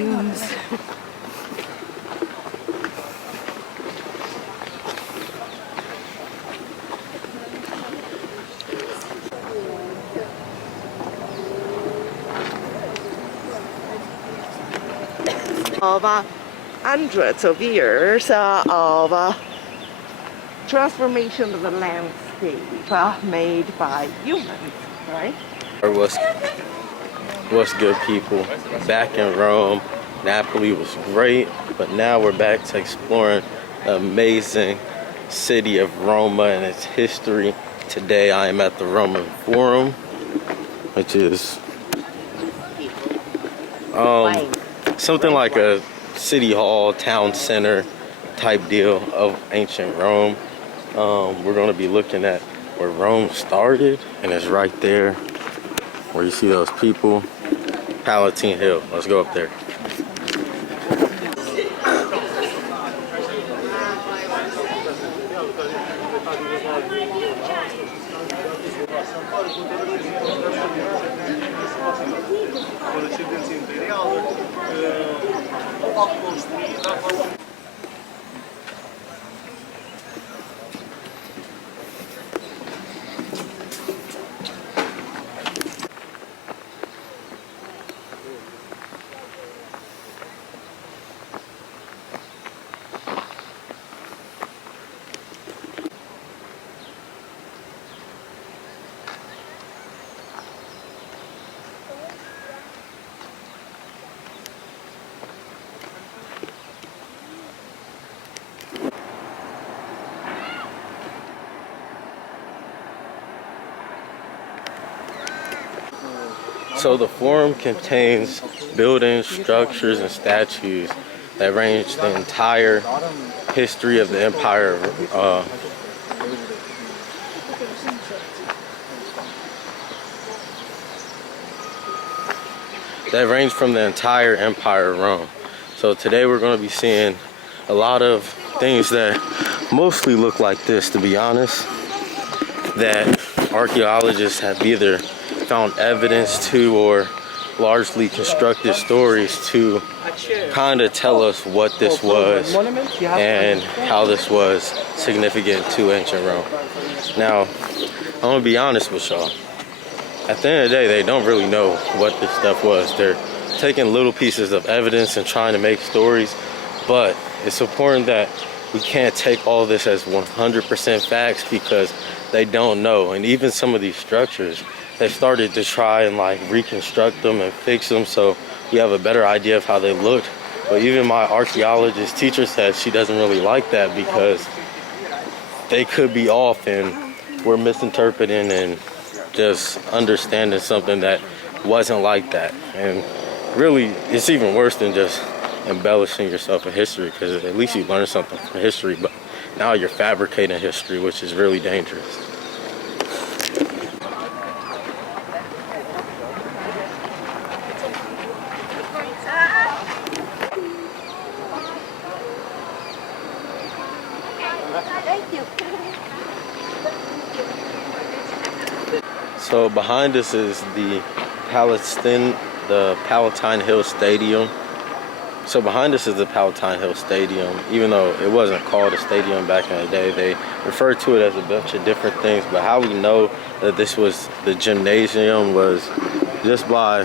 Viewpoints. Of hundreds of years of transformation of the landscape made by humans, right? What's good, people? Back in Rome, Napoli was great, but now we're back to exploring the amazing city of Roma and its history. Today I am at the Roman Forum, which is something like a city hall, town center type deal of ancient Rome. We're going to be looking at where Rome started, and it's right there where you see those people. Palatine Hill. Let's go up there. So the forum contains buildings, structures, and statues that range the entire history of the empire. That range from the entire empire of Rome. So today we're going to be seeing a lot of things that mostly look like this, to be honest, that archaeologists have either found evidence to or largely constructed stories to kind of tell us what this was and how this was significant to ancient Rome. Now, I'm gonna be honest with y'all. At the end of the day, they don't really know what this stuff was. They're taking little pieces of evidence and trying to make stories, but it's important that we can't take all this as 100% facts because they don't know. And even some of these structures, they started to try and like reconstruct them and fix them so we have a better idea of how they looked. But even my archaeologist teacher said she doesn't really like that because they could be off and we're misinterpreting and just understanding something that wasn't like that. And really, it's even worse than just embellishing yourself in history, because at least you learn something from history, but now you're fabricating history, which is really dangerous. So behind us is the Palatine Hill Stadium. So behind us is the Palatine Hill Stadium. Even though it wasn't called a stadium back in the day, they referred to it as a bunch of different things. But how we know that this was the gymnasium was just by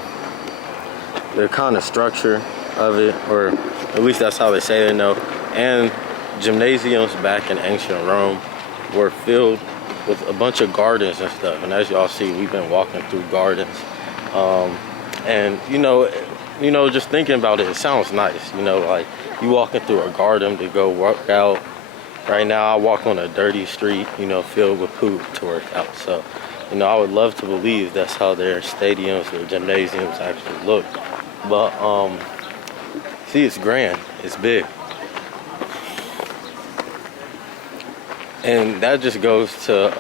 the kind of structure of it, or at least that's how they say they know. And gymnasiums back in ancient Rome were filled with a bunch of gardens and stuff. And as y'all see, we've been walking through gardens. And you know, just thinking about it, it sounds nice. You know, like you walking through a garden to go work out. Right now, I walk on a dirty street, you know, filled with poop to work out. So, you know, I would love to believe that's how their stadiums or gymnasiums actually look. But, see, it's grand. It's big. And that just goes to,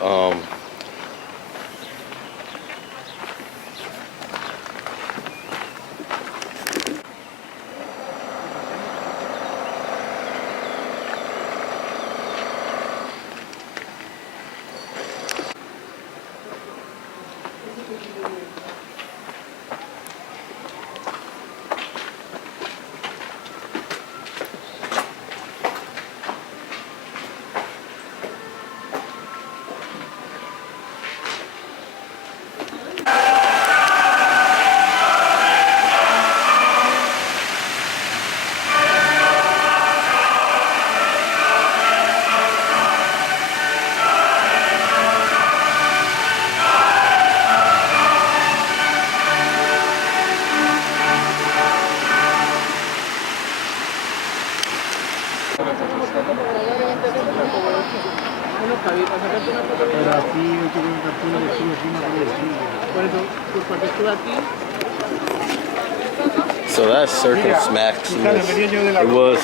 So that's Circus Maximus. It was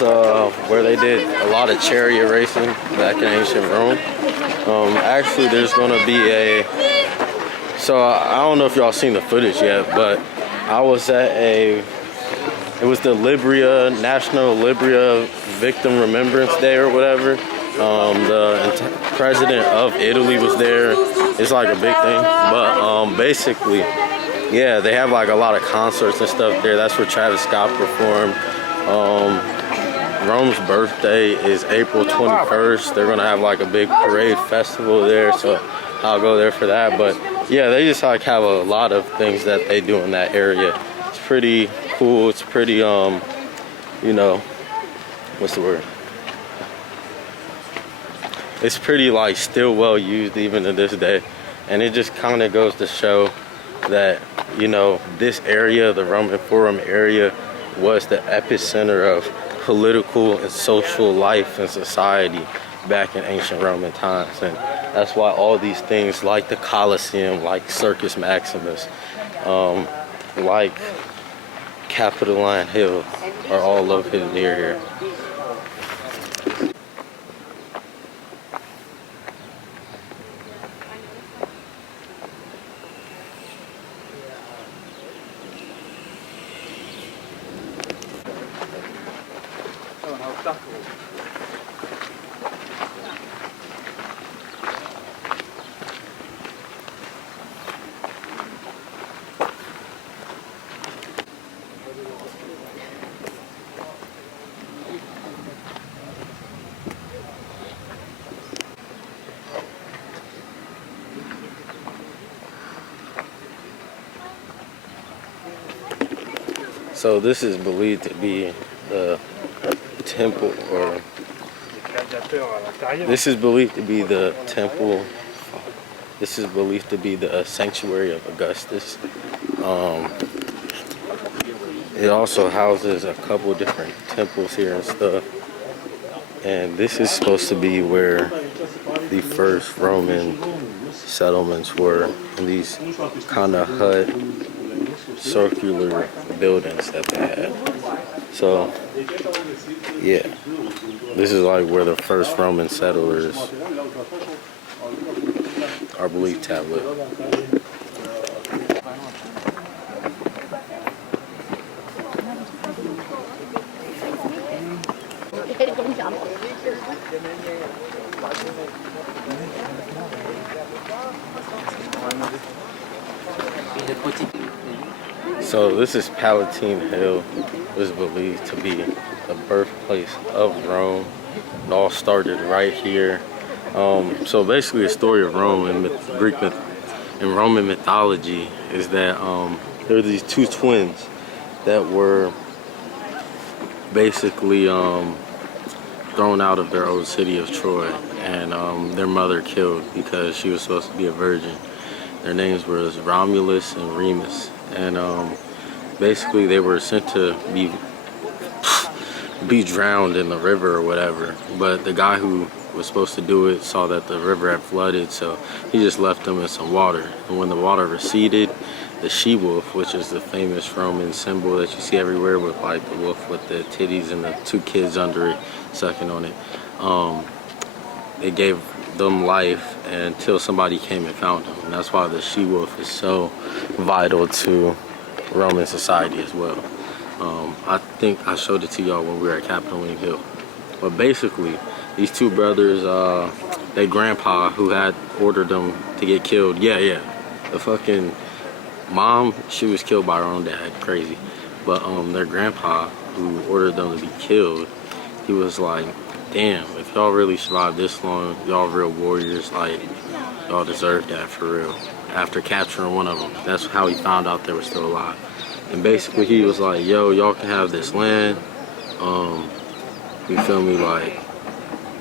where they did a lot of chariot racing back in ancient Rome. Actually, there's gonna be a. So I don't know if y'all seen the footage yet, but I was at a. It was the National Libria Victim Remembrance Day or whatever. The president of Italy was there. It's like a big thing, but basically, yeah, they have like a lot of concerts and stuff there. That's where Travis Scott performed. Rome's birthday is April 21st. They're gonna have like a big parade festival there, so I'll go there for that. But yeah, they just like have a lot of things that they do in that area. It's pretty cool. It's pretty you know, what's the word? It's pretty like still well used even to this day, and it just kind of goes to show that, you know, this area, the Roman Forum area, was the epicenter of political and social life and society back in ancient Roman times. And that's why all these things like the Colosseum, like Circus Maximus, like Capitoline Hill are all located near here. So this is believed to be the temple, or this is believed to be the temple. This is believed to be the sanctuary of Augustus. It also houses a couple different temples here and stuff. And this is supposed to be where the first Roman settlements were, in these kind of hut circular buildings that they had. So yeah, this is like where the first Roman settlers are believed to have lived. So this is Palatine Hill. It was believed to be the birthplace of Rome. It all started right here. So basically, the story of Rome in Roman mythology is that there were these two twins that were basically thrown out of their old city of Troy, and their mother killed because she was supposed to be a virgin. Their names were Romulus and Remus, and basically they were sent to be drowned in the river or whatever. But the guy who was supposed to do it saw that the river had flooded, so he just left them in some water. And when the water receded, the she-wolf, which is the famous Roman symbol that you see everywhere with like the wolf with the titties and the two kids under it sucking on it, it gave them life until somebody came and found them. And that's why the she-wolf is so vital to Roman society as well. I think I showed it to y'all when we were at Capitoline Hill. But basically, these two brothers, their grandpa who had ordered them to get killed. Yeah. The fucking mom, she was killed by her own dad. Crazy. But their grandpa who ordered them to be killed, he was like, damn, if y'all really survived this long, y'all real warriors, like, y'all deserve that for real. After capturing one of them, that's how he found out they were still alive. And basically he was like, yo, y'all can have this land. You feel me? Like,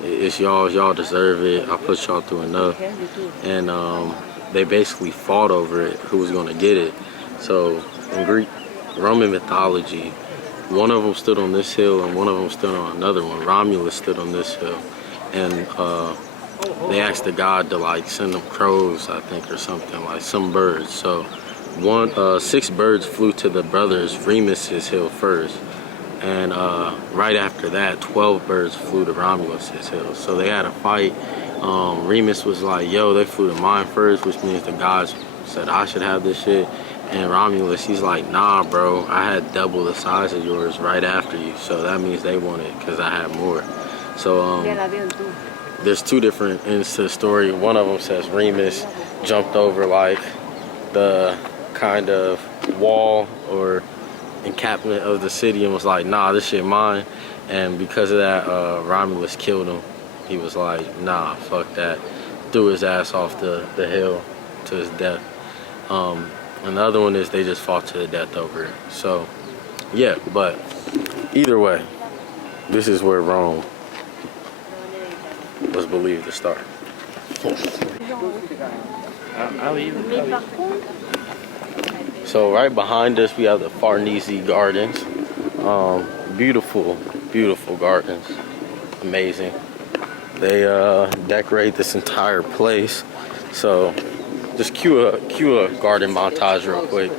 it's y'all deserve it. I put y'all through enough. And they basically fought over it, who was gonna get it. So in Roman mythology, one of them stood on this hill and one of them stood on another one. Romulus stood on this hill, and they asked the god to like send them crows, I think, or something, like some birds. So 6 birds flew to the brothers Remus's hill first, and right after that 12 birds flew to Romulus's hill. So they had a fight. Remus was like, yo, they flew to mine first, which means the gods said I should have this shit. And Romulus, he's like, nah, bro, I had double the size of yours right after you, so that means they want it because I had more. So there's 2 different ends to the story. One of them says Remus jumped over like the kind of wall or encampment of the city and was like, nah, this shit mine. And because of that, Romulus killed him. He was like, nah, fuck that. Threw his ass off the hill to his death. And the other one is they just fought to the death over it. So, yeah, but either way, this is where Rome was believed to start. So right behind us, we have the Farnese Gardens. Beautiful, beautiful gardens. Amazing. They decorate this entire place. So just cue a garden montage real quick.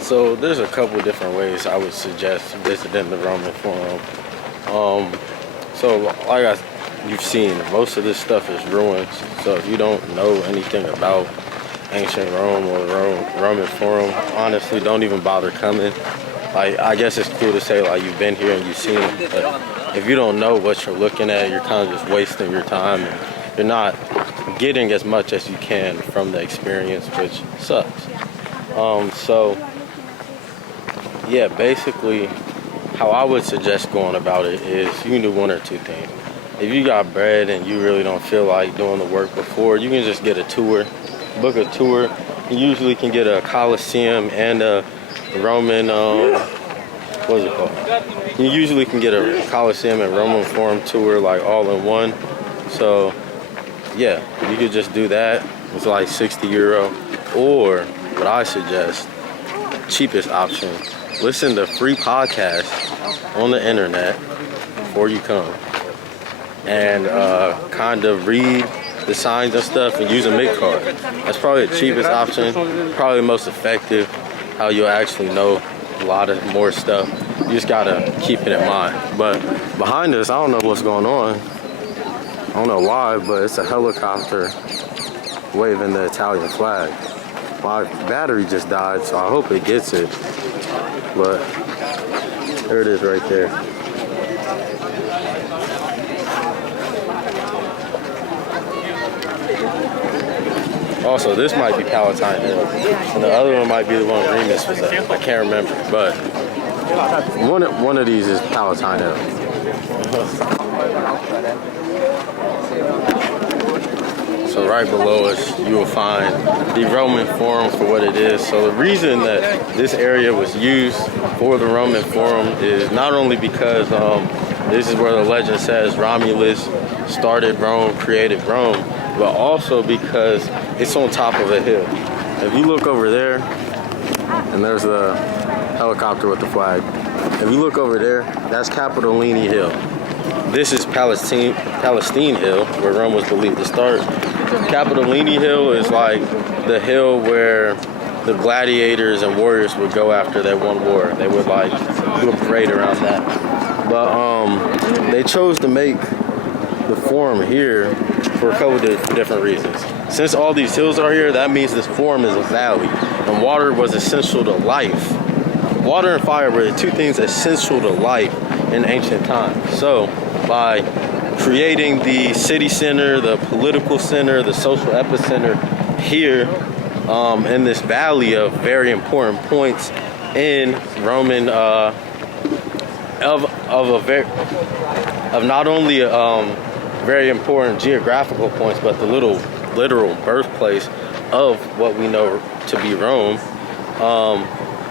So there's a couple different ways I would suggest visiting the Roman Forum. So like you've seen, most of this stuff is ruins. So if you don't know anything about ancient Rome or the Roman Forum, honestly, don't even bother coming. Like, I guess it's cool to say like you've been here and you've seen it, but if you don't know what you're looking at, you're kind of just wasting your time and you're not getting as much as you can from the experience, which sucks. So yeah, basically how I would suggest going about it is you can do one or two things. If you got bread and you really don't feel like doing the work before, you can just get a tour, book a tour. You usually can get a Colosseum and a Roman, what is it called? You usually can get a Colosseum and Roman Forum tour like all in one. So yeah, you could just do that. It's like 60 euro. Or what I suggest, cheapest option, listen to free podcasts on the internet before you come. And kind of read the signs and stuff and use a MIC card. That's probably the cheapest option, probably the most effective, how you'll actually know a lot of more stuff. You just gotta keep it in mind. But behind us, I don't know what's going on. I don't know why, but it's a helicopter waving the Italian flag. My battery just died, so I hope it gets it. But there it is right there. Also, this might be Palatine Hill, and the other one might be the one Remus was at. I can't remember, but one of these is Palatine Hill. So right below us, you will find the Roman Forum for what it is. So the reason that this area was used for the Roman Forum is not only because this is where the legend says Romulus started Rome, created Rome, but also because it's on top of a hill. If you look over there, and there's the helicopter with the flag. If you look over there, that's Capitoline Hill. This is Palestine Hill, where Rome was believed to start. Capitoline Hill is like the hill where the gladiators and warriors would go after they won war. They would like do a parade around that. But they chose to make the forum here for a couple of different reasons. Since all these hills are here, that means this form is a valley, and water was essential to life. Water and fire were the two things essential to life in ancient times. So by creating the city center, the political center, the social epicenter here in this valley of very important points in Roman of not only very important geographical points, but the literal birthplace of what we know to be Rome.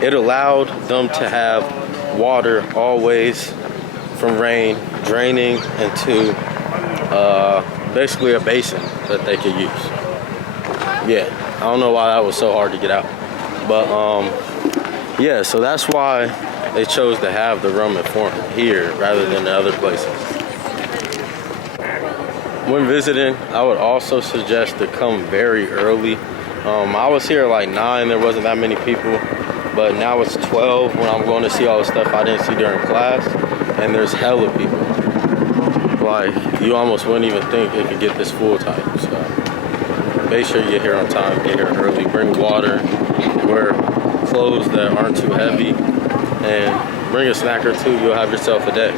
It allowed them to have water always from rain draining into basically a basin that they could use. Yeah, I don't know why that was so hard to get out, but yeah, so that's why they chose to have the Roman Forum here rather than the other places. When visiting, I would also suggest to come very early. I was here at like 9, there wasn't that many people, but now it's 12 when I'm going to see all the stuff I didn't see during class, and there's hella people. Like, you almost wouldn't even think it could get this full time. So make sure you get here on time, get here early, bring water, wear clothes that aren't too heavy, and bring a snack or two. You'll have yourself a day.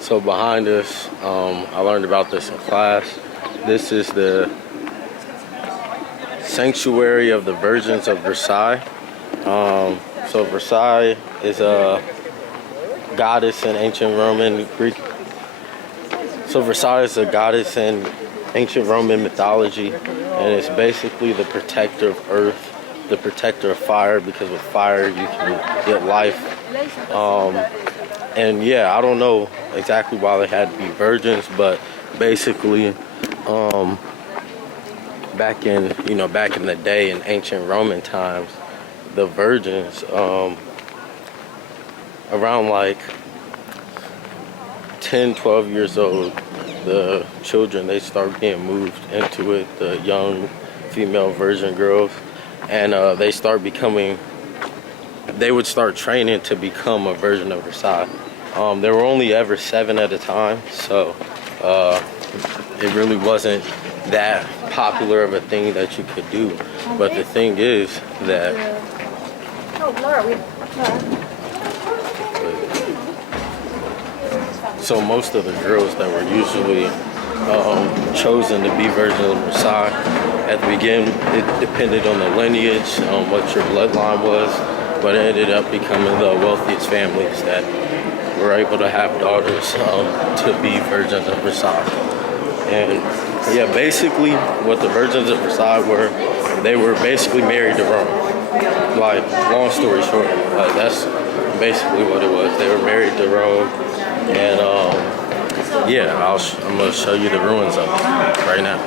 So behind us, I learned about this in class. This is the Sanctuary of the Virgins of Versailles. So Versailles is a goddess in ancient Roman Greek. So Versailles is a goddess in ancient Roman mythology, and it's basically the protector of earth, the protector of fire, because with fire you can get life. And yeah, I don't know exactly why they had to be virgins, but basically, back in the day in ancient Roman times, the virgins, around like 10, 12 years old, the children, they start being moved into it, the young female virgin girls, and they would start training to become a virgin of Versailles. There were only ever 7 at a time, so it really wasn't that popular of a thing that you could do. But the thing is that so most of the girls that were usually chosen to be virgins of Versailles, at the beginning it depended on the lineage, on what your bloodline was, but it ended up becoming the wealthiest families that were able to have daughters to be virgins of Versailles. And yeah, basically what the virgins of Versailles were, they were basically married to Rome. like, long story short, that's basically what it was. They were married to Rome, and yeah, I'm gonna show you the ruins of it right now.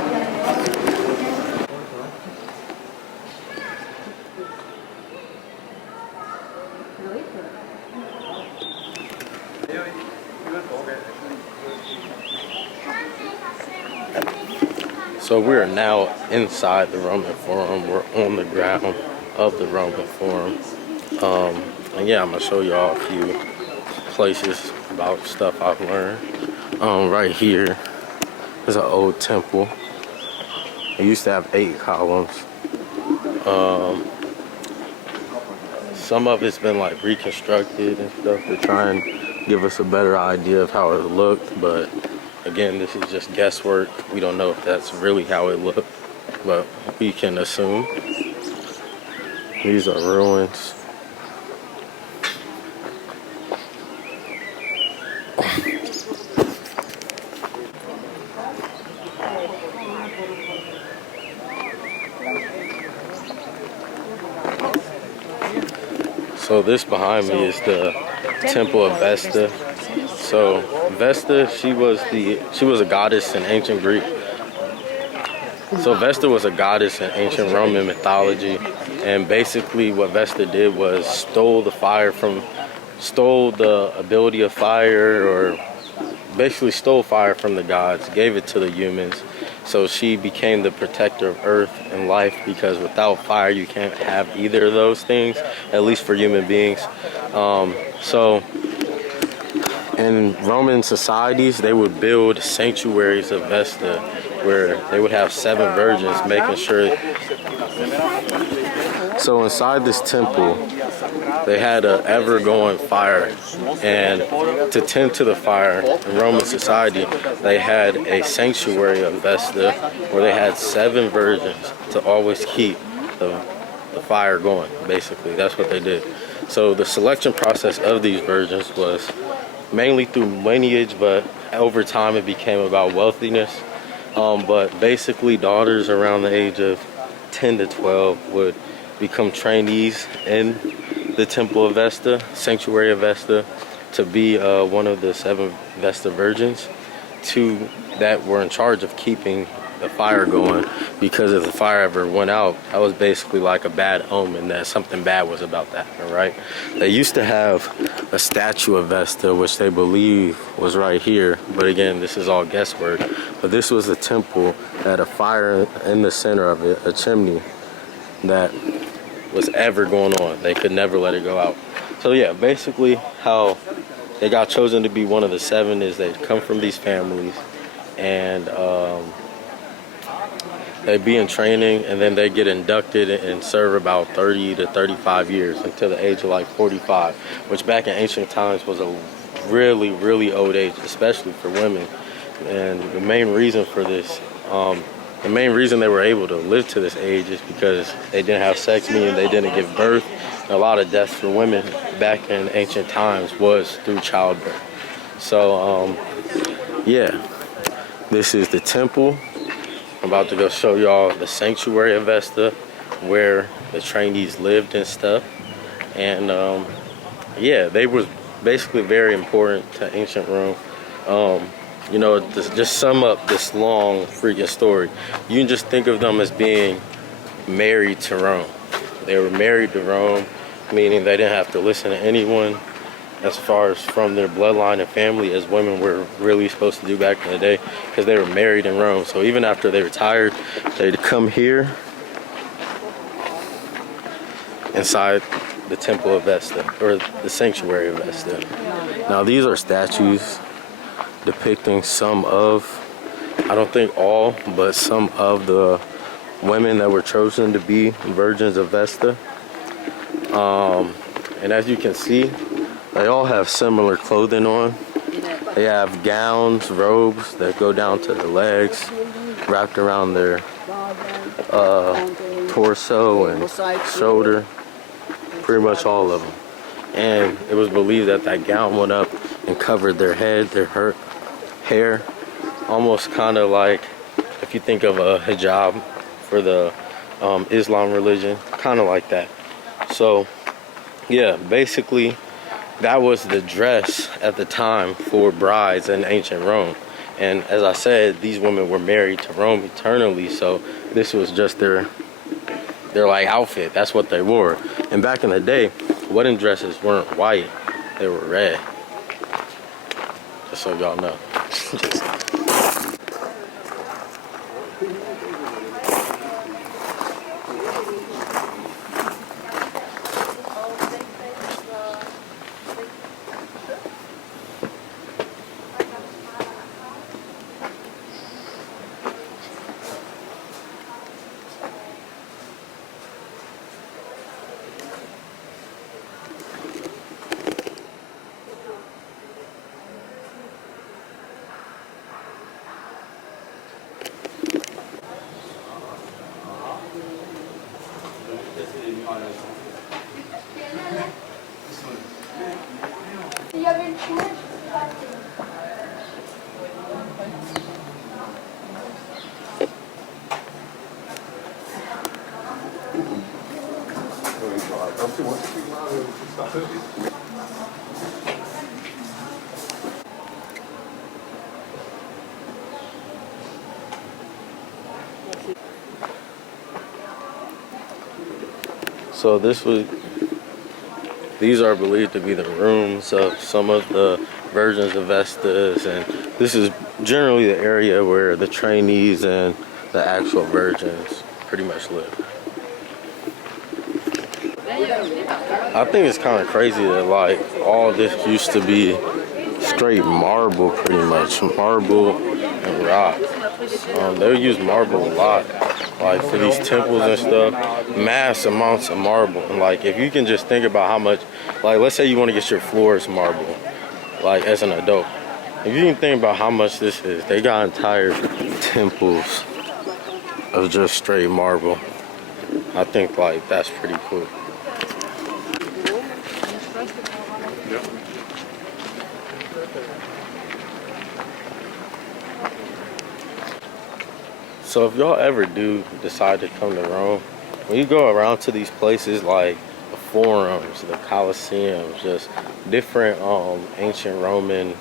So we are now inside the Roman Forum. We're on the ground of the Roman Forum. And yeah, I'm gonna show y'all a few places about stuff I've learned. Right here is an old temple. It used to have 8 columns. Some of it's been like reconstructed and stuff to try and give us a better idea of how it looked, but again, this is just guesswork. We don't know if that's really how it looked, but we can assume. These are ruins. So this behind me is the Temple of Vesta. So Vesta, she was a goddess in ancient Greek. So Vesta was a goddess in ancient Roman mythology, and basically what Vesta did was stole the ability of fire, or basically stole fire from the gods, gave it to the humans. So she became the protector of earth and life, because without fire you can't have either of those things, at least for human beings. So in Roman societies, they would build sanctuaries of Vesta where they would have 7 virgins, making sure. So inside this temple, they had an ever-going fire, and to tend to the fire in Roman society, they had a sanctuary of Vesta where they had 7 virgins to always keep the fire going. Basically, that's what they did. So the selection process of these virgins was mainly through lineage, but over time it became about wealthiness. But basically, daughters around the age of 10 to 12 would become trainees in the Temple of Vesta, Sanctuary of Vesta, to be one of the 7 Vesta virgins that were in charge of keeping the fire going, because if the fire ever went out, that was basically like a bad omen that something bad was about to happen, right? They used to have a statue of Vesta, which they believe was right here, but again, this is all guesswork. But this was a temple that had a fire in the center of it, a chimney that was ever going on. They could never let it go out. So yeah, basically how they got chosen to be one of the 7 is they come from these families, and they be in training, and then they get inducted and serve about 30 to 35 years until the age of like 45, which back in ancient times was a really, really old age, especially for women. And the main reason for this, the main reason they were able to live to this age is because they didn't have sex, meaning they didn't give birth. A lot of deaths for women back in ancient times was through childbirth. So yeah, this is the temple. I'm about to go show y'all the Sanctuary of Vesta, where the trainees lived and stuff. And yeah, they was basically very important to ancient Rome. You know, just sum up this long freaking story, you can just think of them as being married to Rome. They were married to Rome, meaning they didn't have to listen to anyone as far as from their bloodline and family, as women were really supposed to do back in the day, because they were married in Rome. So even after they retired, they'd come here inside the Temple of Vesta, or the Sanctuary of Vesta. Now these are statues depicting some of, I don't think all, but some of the women that were chosen to be virgins of Vesta. And as you can see, they all have similar clothing on. They have gowns, robes that go down to the legs, wrapped around their torso and shoulder, pretty much all of them. And it was believed that that gown went up and covered their head, their hair, almost kind of like if you think of a hijab for the Islam religion, kind of like that. So yeah, basically that was the dress at the time for brides in ancient Rome. And as I said, these women were married to Rome eternally, so this was just their like outfit. That's what they wore. And back in the day, wedding dresses weren't white, they were red. Just so y'all know. So these are believed to be the rooms of some of the virgins of Vestas, and this is generally the area where the trainees and the actual virgins pretty much live. I think it's kind of crazy that like all this used to be straight marble, pretty much marble and rock. They would use marble a lot, like for these temples and stuff, mass amounts of marble. And like if you can just think about how much, like let's say you want to get your floors marble, like as an adult. If you can think about how much this is, they got entire temples of just straight marble. I think like that's pretty cool. So if y'all ever do decide to come to Rome, when you go around to these places like the forums, the Colosseum, just different ancient Roman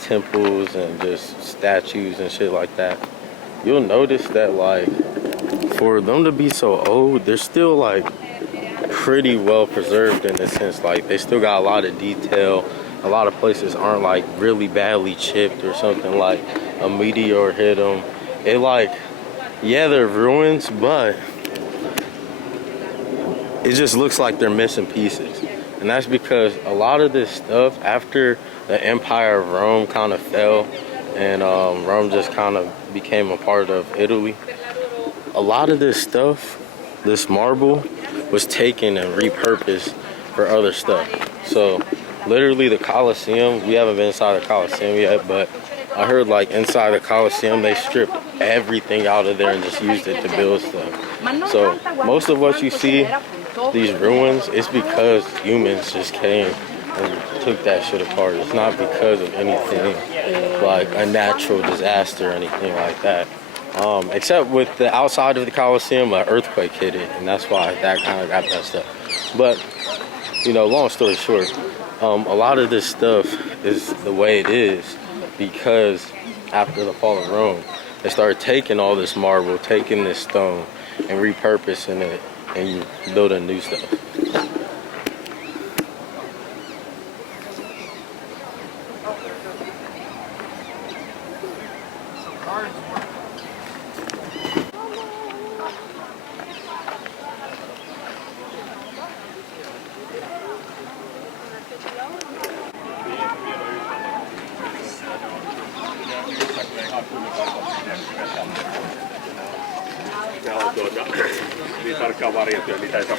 temples and just statues and shit like that, you'll notice that like for them to be so old, they're still like pretty well preserved in a sense. Like they still got a lot of detail. A lot of places aren't like really badly chipped or something like a meteor hit them. It like, yeah, they're ruins, but it just looks like they're missing pieces. And that's because a lot of this stuff, after the Empire of Rome kind of fell and Rome just kind of became a part of Italy, a lot of this stuff, this marble, was taken and repurposed for other stuff. So literally the Colosseum, we haven't been inside the Colosseum yet, but I heard like inside the Colosseum they stripped everything out of there and just used it to build stuff. So most of what you see, these ruins, it's because humans just came and took that shit apart. It's not because of anything like a natural disaster or anything like that. Except with the outside of the Colosseum, an earthquake hit it, and that's why that kind of got messed up. But, you know, long story short, a lot of this stuff is the way it is because after the fall of Rome, they started taking all this marble, taking this stone, and repurposing it and building new stuff. Niin tarkkaan varjeltuja, mitä ei saa.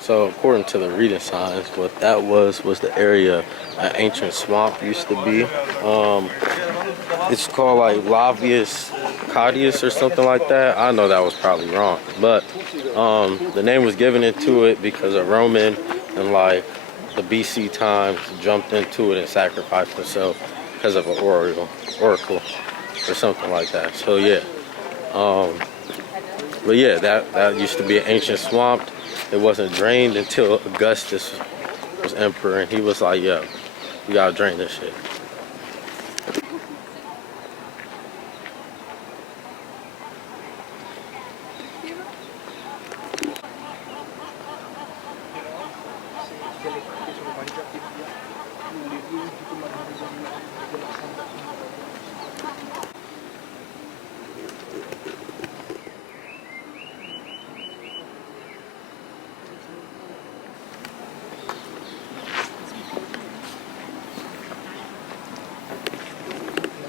So according to the reading signs, what that was the area an ancient swamp used to be. It's called like Lavius Cadius or something like that. I know that was probably wrong, but the name was given into it because a Roman in like the BC times jumped into it and sacrificed himself because of an oracle or something like that. So yeah, but yeah, that used to be an ancient swamp. It wasn't drained until Augustus was emperor, and he was like, "Yo, you gotta drain this shit."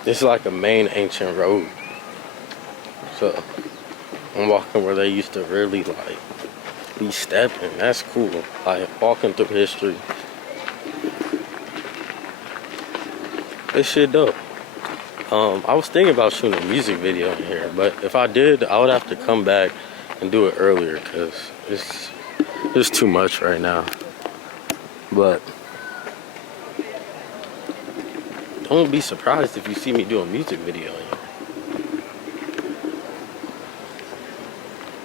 This is like a main ancient road. So I'm walking where they used to really like be stepping. That's cool. Like walking through history. This shit dope. I was thinking about shooting a music video in here, but if I did, I would have to come back and do it earlier because it's too much right now. But don't be surprised if you see me do a music video in here.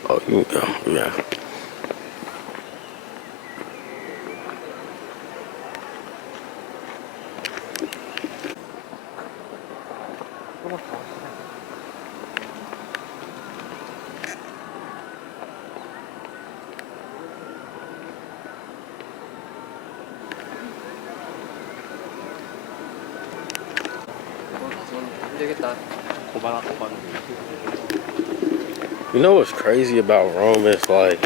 Oh, you can go. Yeah. You know what's crazy about Rome is like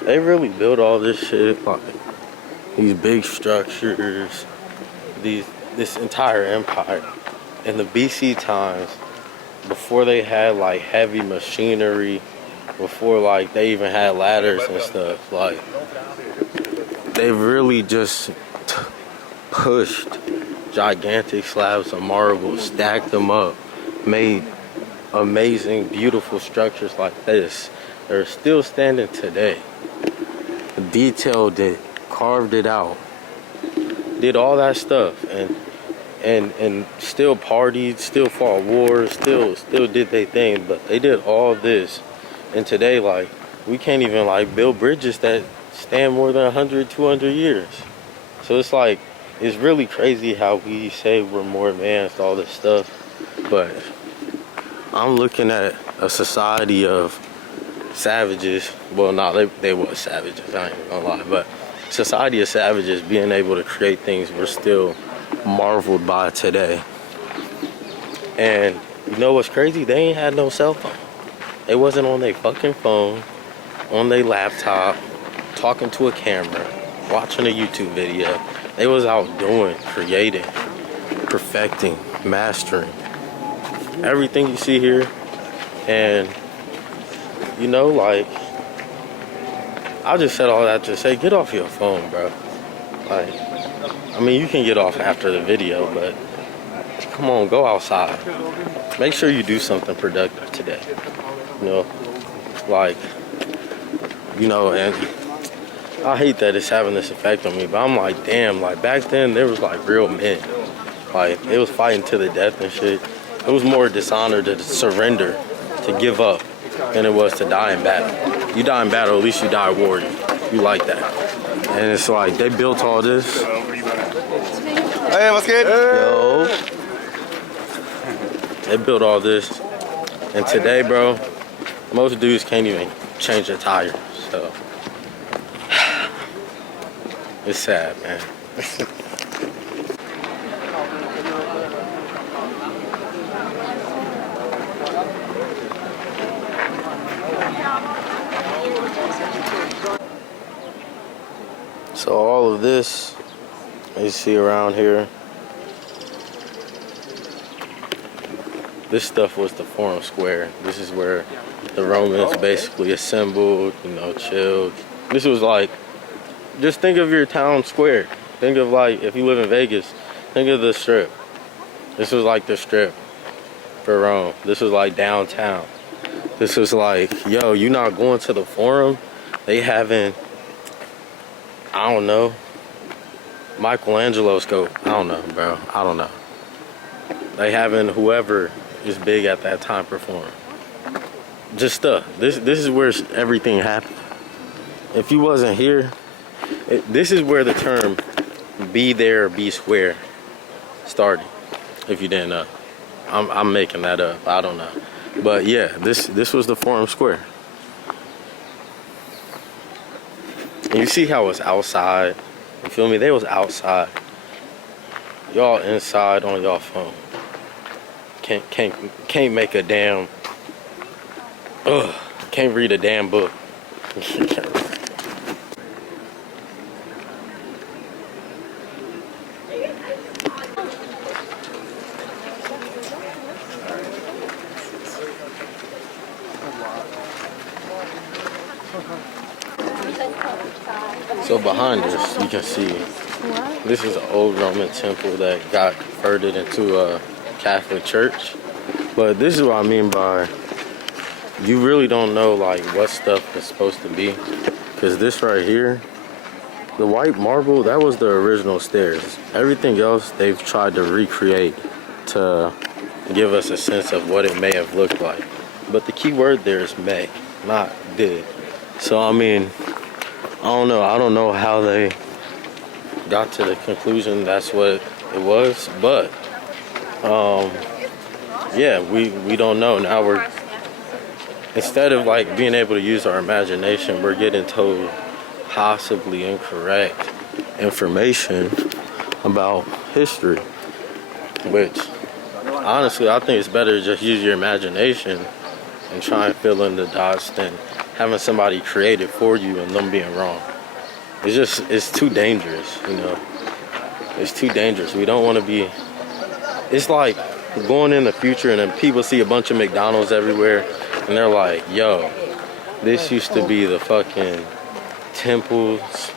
they really built all this shit, like these big structures, this entire empire in the BC times, before they had like heavy machinery, before like they even had ladders and stuff. Like they really just pushed gigantic slabs of marble, stacked them up, made amazing, beautiful structures like this. They're still standing today. Detailed it, carved it out, did all that stuff, and still partied, still fought wars, still did their thing. But they did all this, and today, like, we can't even like build bridges that stand more than 100, 200 years. So it's like, it's really crazy how we say we're more advanced, all this stuff, but I'm looking at a society of savages. Well, no, they were savages, I ain't even gonna lie, but society of savages being able to create things we're still marveled by today. And you know what's crazy? They ain't had no cell phone. They wasn't on their fucking phone, on their laptop, talking to a camera, watching a YouTube video. They was out doing, creating, perfecting, mastering everything you see here. And you know, like, I just said all that to say, get off your phone, bro. Like, I mean, you can get off after the video, but come on, go outside. Make sure you do something productive today. You know, like, you know, and I hate that it's having this effect on me, but I'm like, damn, like back then there was like real men. Like, they was fighting to the death and shit. It was more dishonor to surrender, to give up, than it was to die in battle. You die in battle, at least you die warrior. You like that. And it's like, they built all this. Hey, what's good? Yo. They built all this. And today, bro, most dudes can't even change their tires. So, it's sad, man. So all of this you see around here, this stuff was the Forum Square. This is where the Romans basically assembled, you know, chilled. This was like, just think of your town square. Think of like, if you live in Vegas, think of the Strip. This was like the Strip. for Rome. This was like downtown. This was like, yo, you not going to the Forum? They having, I don't know, Michelangelo's go. I don't know, bro. I don't know. They having whoever is big at that time perform. Just stuff. This is where everything happened. If you wasn't here, this is where the term "be there or be square" started. If you didn't know, I'm making that up. I don't know, but yeah, this was the Forum Square. And you see how it's outside. You feel me? They was outside. Y'all inside on y'all phone. Can't make a damn. Can't read a damn book. So behind us, you can see this is an old Roman temple that got converted into a Catholic church. But this is what I mean by you really don't know like what stuff is supposed to be, because this right here, the white marble, that was the original stairs. Everything else they've tried to recreate to give us a sense of what it may have looked like. But the key word there is may, not did. So I mean, I don't know how they got to the conclusion that's what it was, but yeah, we don't know. Now we're, instead of like being able to use our imagination, we're getting told possibly incorrect information about history, which honestly I think it's better to just use your imagination and try and fill in the dots than having somebody create it for you and them being wrong. It's too dangerous, you know. It's too dangerous. We don't want to be, it's like going in the future and then people see a bunch of McDonald's everywhere and they're like, yo, this used to be the fucking temples,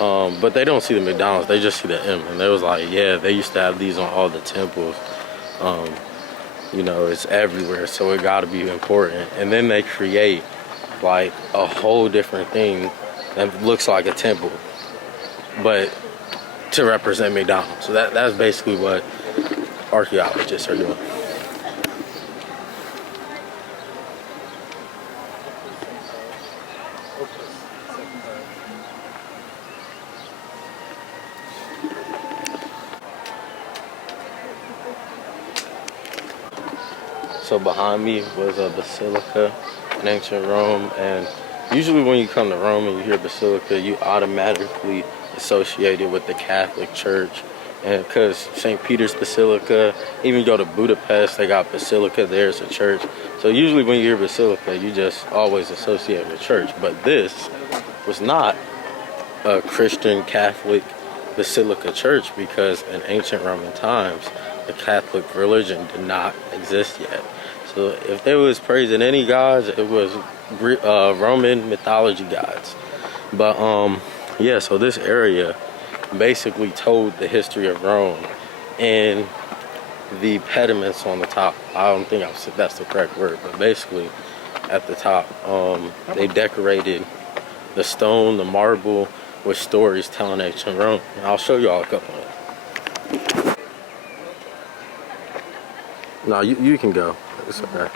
but they don't see the McDonald's, they just see the M, and they was like, yeah, they used to have these on all the temples. You know, it's everywhere, so it got to be important. And then they create like a whole different thing that looks like a temple, but to represent McDonald's. So that's basically what archaeologists are doing. So behind me was a basilica in ancient Rome, and usually when you come to Rome and you hear basilica, you automatically associate it with the Catholic Church. And because St. Peter's Basilica, even go to Budapest, they got basilica there as a church. So usually when you hear basilica, you just always associate with church. But this was not a Christian Catholic basilica church, because in ancient Roman times, the Catholic religion did not exist yet. So if they was praising any gods, it was Roman mythology gods. But yeah, so this area basically told the history of Rome, and the pediments on the top, I don't think that's the correct word, but basically at the top, they decorated the stone, the marble, with stories telling ancient Rome. And I'll show you all a couple of them. No, you can go. It's okay.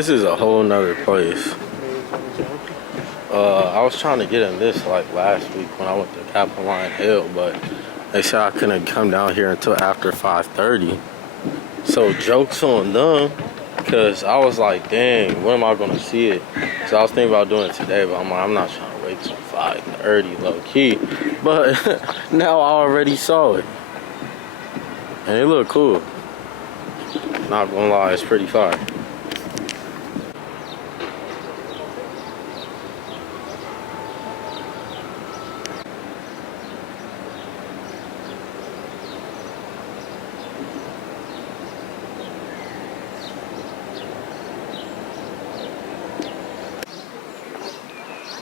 This is a whole nother place. I was trying to get in this like last week when I went to Capitoline Hill, but they said I couldn't come down here until after 5:30. So jokes on them, because I was like, dang, when am I gonna see it? So I was thinking about doing it today, but I'm like, I'm not trying to wait till 5:30 low key. But now I already saw it. And it looked cool. Not gonna lie, it's pretty fire.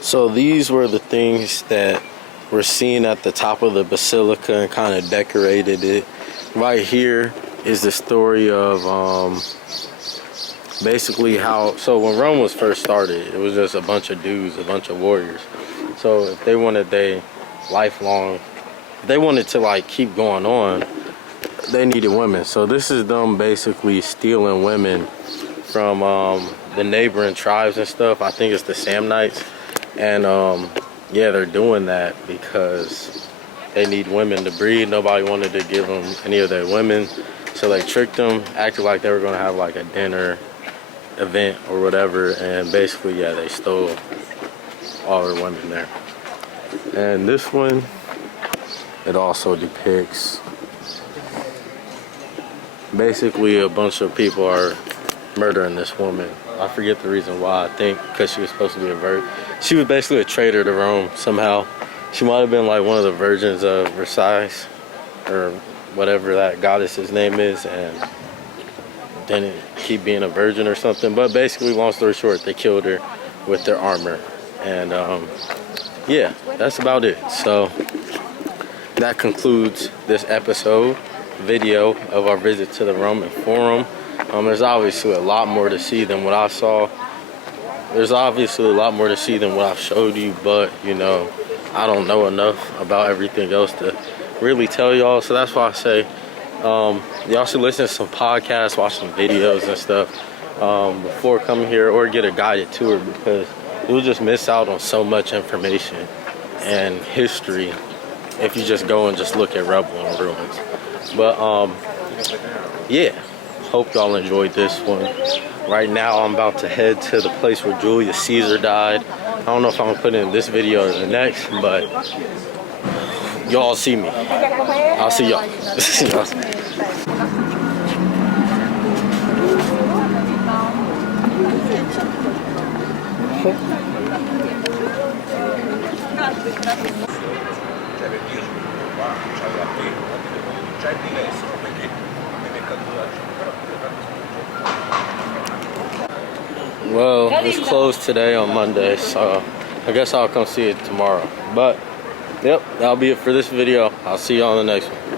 So these were the things that were seen at the top of the basilica and kind of decorated it. Right here is the story of basically how, so when Rome was first started, it was just a bunch of dudes, a bunch of warriors. So if they wanted they wanted to like keep going on, they needed women. So this is them basically stealing women from the neighboring tribes and stuff. I think it's the Samnites. And yeah, they're doing that because they need women to breed. Nobody wanted to give them any of their women, so they tricked them, acted like they were gonna have like a dinner event or whatever, and basically, yeah, they stole all their women there. And this one, it also depicts basically a bunch of people are murdering this woman. I forget the reason why. I think because she was supposed to be a virgin. She was basically a traitor to Rome somehow. She might have been like one of the virgins of Versailles or whatever that goddess's name is, and didn't keep being a virgin or something. But basically, long story short, they killed her with their armor. And yeah, that's about it. So that concludes this video of our visit to the Roman Forum. There's obviously a lot more to see than what I saw. There's obviously a lot more to see than what I've showed you, but you know, I don't know enough about everything else to really tell y'all. So that's why I say y'all should listen to some podcasts, watch some videos and stuff before coming here, or get a guided tour, because you'll just miss out on so much information and history if you just go and just look at rubble and ruins. But yeah, hope y'all enjoyed this one. Right now I'm about to head to the place where Julius Caesar died. I don't know if I'm gonna put it in this video or the next, but y'all see me. I'll see y'all. Well, it's closed today on Monday, so I guess I'll come see it tomorrow. But, yep, that'll be it for this video. I'll see you on the next one.